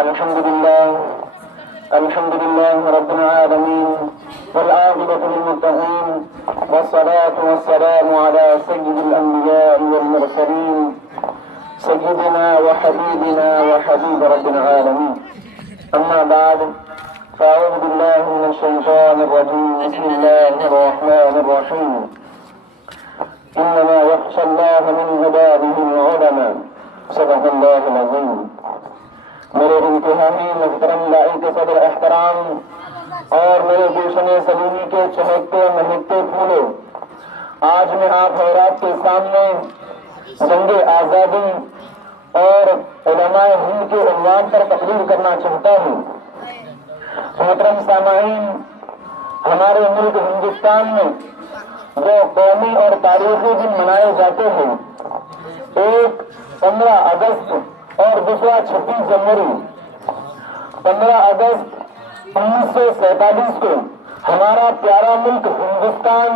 الحمد لله رب العالمين والعاقبة للمتقين والصلاة والسلام على سيد الأنبياء والمرسلين سيدنا وحبيبنا وحبيب رب العالمين. أما بعد فأعوذ بالله من الشيطان الرجيم. بسم الله الرحمن الرحيم. إنما يخشى الله من عباده العلماء. صدق الله العظيم. میرے انتہائی محترم لائق صدر احترام اور میرے گلشن سلیمی کے چہکتے مہکتے پھولوں، آج میں آپ حضرات کے سامنے جنگ آزادی اور علماء ہند کے عنوان پر تقریر کرنا چاہتا ہوں. محترم سامعین، ہمارے ملک ہندوستان میں جو قومی اور تاریخی دن منائے جاتے ہیں، ایک 15 اگست اور دوسرا 26 جنوری. 15 اگست 1947 کو ہمارا پیارا ملک ہندوستان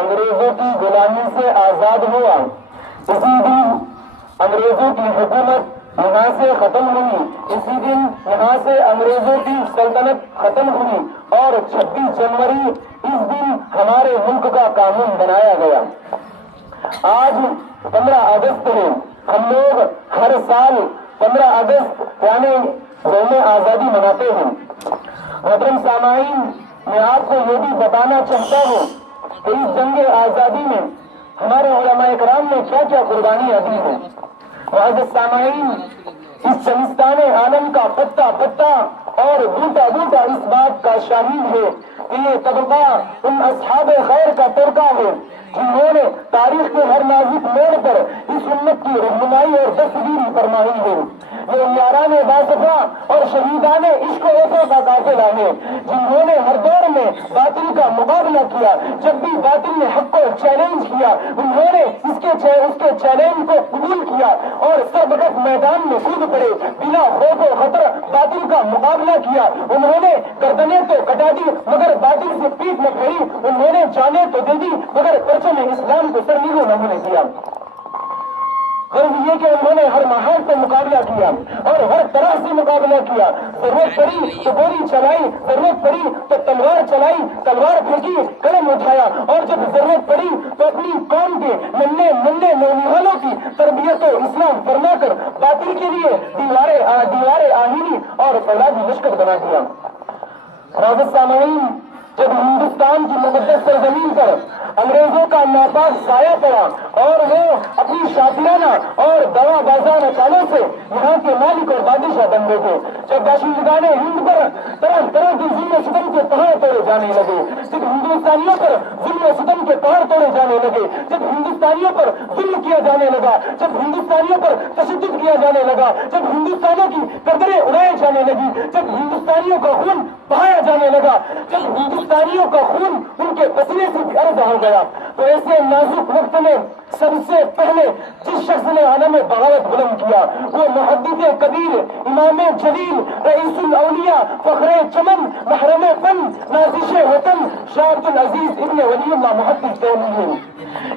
انگریزوں کی غلامی سے آزاد ہوا. اسی دن انگریزوں کی حکومت یہاں سے ختم ہوئی. اسی دن یہاں سے انگریزوں کی سلطنت ختم ہوئی اور 26 جنوری اس دن ہمارے ملک کا قانون بنایا گیا. آج 15 اگست ہے. ہم لوگ ہر سال 15 اگست یعنی یوم آزادی مناتے ہیں. محترم سامعین، میں آپ کو یہ بھی بتانا چاہتا ہوں کہ اس جنگ آزادی میں ہمارے علماء کرام نے کیا کیا قربانیاں دی ہیں. معزز سامعین، اس چمستان عالم کا پتا پتا اور بوٹا بوٹا اس بات کا شاہد ہے کہ یہ طبقہ ان اصحاب خیر کا طبقہ ہے جنہوں نے تاریخ کے ہر نازک موڑ پر اس امت کی رہنمائی اور دستگیری فرمائی ہے. یہ یاران باصفا اور شہیدان عشق و وفا کا قافلہ ہے جنہوں نے ہر دور میں باطل کا مقابلہ کیا. جب بھی باطل نے حق کو چیلنج کیا، انہوں نے اس کے چیلنج کو قبول کیا اور سربکف میدان میں کود پڑے. بنا خوف و خطر باطل کا مقابلہ کیا. انہوں نے گردنیں تو کٹا دی مگر باطل سے پیٹ نہ پھیری. انہوں نے جانیں تو دے دی مگر پرچم اسلام کو سرنگو نہ ہونے دیا. غرض یہ کہ انہوں نے ہر محال سے مقابلہ کیا اور ہر طرح سے مقابلہ کیا. ضرورت پڑی تو گولی چلائی، ضرورت پڑی تو تلوار چلائی، تلوار پھینکی، قلم اٹھایا اور جب ضرورت پڑی تو اپنی قوم کے ننھے نونہالوں کی تربیت و اصلاح فرما کر باطل کے لیے دیوار آہنی اور فولادی لشکر بنا دیا. معزز سامعین، جب ہندوستان کی مقدس سرزمین پر انگریزوں کا ناپاک سایہ پڑا اور وہ اپنی شاطرانہ اور دوا بازانہ چالوں سے یہاں کے مالک اور بادشاہ بن بیٹھے، جب باشندگان ہند پر طرح طرح کے ظلم و ستم کے پہاڑ توڑے جانے لگے، جب ہندوستانیوں پر ظلم و ستم کے پہاڑ توڑے جانے لگے، جب ہندوستانیوں پر ظلم کیا جانے لگا، جب ہندوستانیوں پر تشدد کیا جانے لگا، جب ہندوستانیوں کی قدریں اڑائی جانے لگی، جب ہندوستانیوں کا خون بہایا جانے لگا، جب ہندوستانیوں کا خون ان کے پسینے سے بھی عرض ہو گیا، تو ایسے نازک وقت میں سب سے پہلے جس شخص نے عالم بغاوت بلند کیا وہ محدث کبیر، امام جلیل، رئیس الاولیاء، فخر چمن، محرم فن، نازش وطن، شاہ عبد العزیز ابن ولی اللہ محدث دہلوی ہے.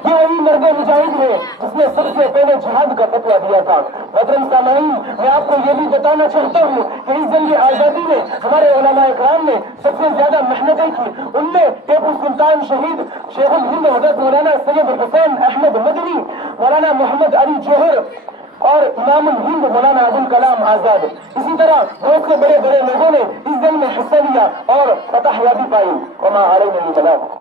یہ وہی مرد مجاہد ہے جس نے سب سے پہلے جہاد کا فتویٰ دیا تھا. محترم سامعین، میں آپ کو یہ بھی بتانا چاہتا ہوں کہ اس جنگ آزادی میں ہمارے علماء کرام نے سب سے زیادہ محنتیں کی. ان میں ٹیپو سلطان شہید شیخ الہند حضرت مولانا سید حسین احمد مدنی، مولانا محمد علی جوہر اور امام الہند مولانا ابوالکلام آزاد، اسی طرح بہت سے بڑے بڑے لوگوں نے اس جنگ میں حصہ لیا اور فتح یابی پائی. وما علینا البلاغ.